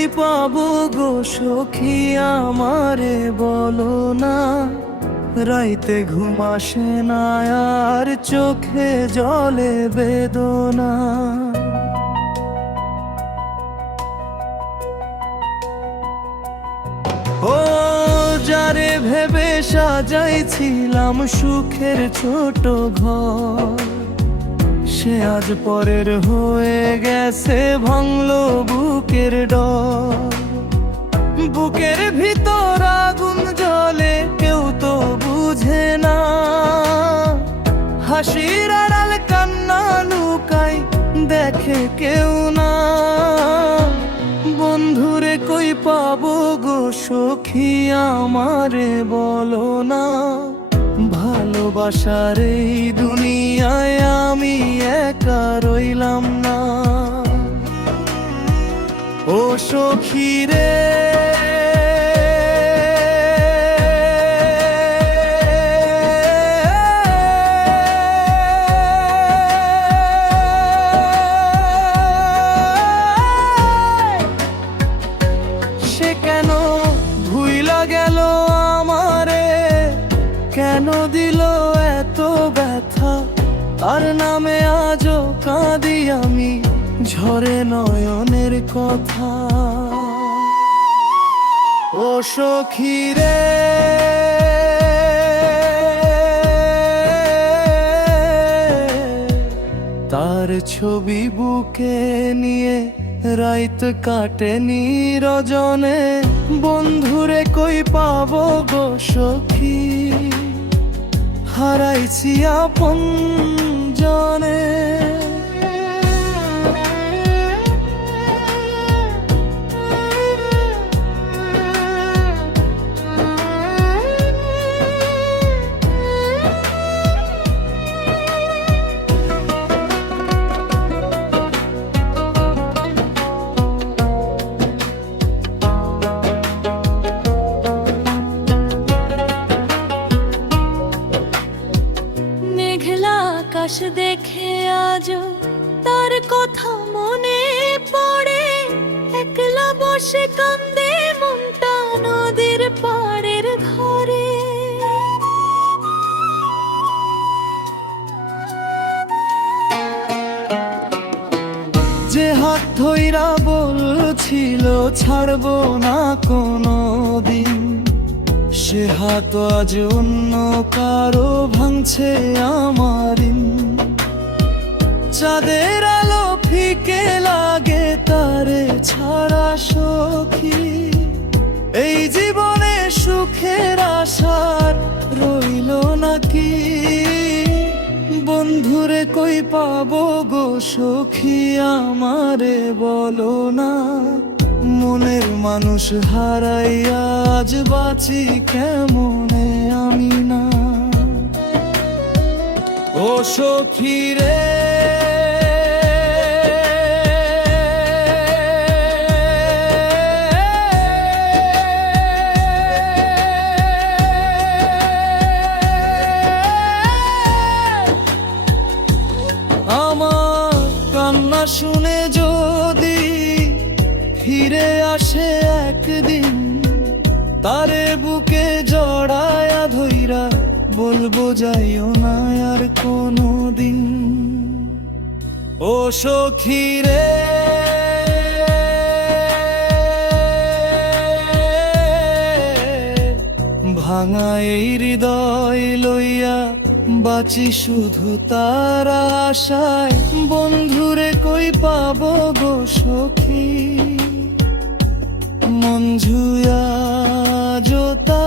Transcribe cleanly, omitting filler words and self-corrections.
কই পাবো গো সখী আমারে বলো না। রাইতে ঘুম আসে না আর চোখে জলে বেদনা। ও যারে ভেবে সাজাইছিলাম সুখের ছোট ঘর, সে আজ পরের হয়ে গেছে ভাঙলো বুকের ডর। বুকের ভিতর আগুন জ্বলে কেউ তো বুঝে না, হাসির আড়াল কান্না লুকাই দেখে কেউ না। বন্ধুরে কই পাবো গো সখী আমারে বলো না। ভালোবাসার এই দুনিয়ায় আমি একা রইলাম না। ও সখী রে সে কেন ভুইলা গেল আমারে, কেন দিল এত ব্যথা। আর নামে আজও কাঁদি আমি, ঝরে নয়নের কথা। ও সখী রে তার ছবি বুকে নিয়ে রাত কাটে নিরজনে। বন্ধুরে কই পাবো গো সখী হারাইছি আপন জনে। আকাশ দেখে আজও তার কথা মনে পড়ে, একলা বসে কান্দে মনটা নদীর পাড়ের ঘরে। যে হাত ধইরা বলছিল ছাড়বো না কোনো দিন, সে হাত আজ অন্য কারো ভাঙছে আমার। চাঁদের আলো ফিকে লাগে তারে ছাড়া সখী, এই জীবনে সুখের আশার রইল নাকি। বন্ধুরে কই পাবো গো সখী আমারে বলো না। মনের মানুষ হারাইয়া আজ বাঁচি কেমনে আমি না। ও সখী রে আমার কান্না শুনে যদি ফিরে আসে একদিন, তারে বুকে জড়ায়া ধইরা বলবো যাইও না আর কোনো দিন। ও সখী রে ভাঙা এই হৃদয় লইয়া বাঁচি শুধু তার আশায়। বন্ধুরে কই পাবো গো সখী মন ঝুয়া জোতা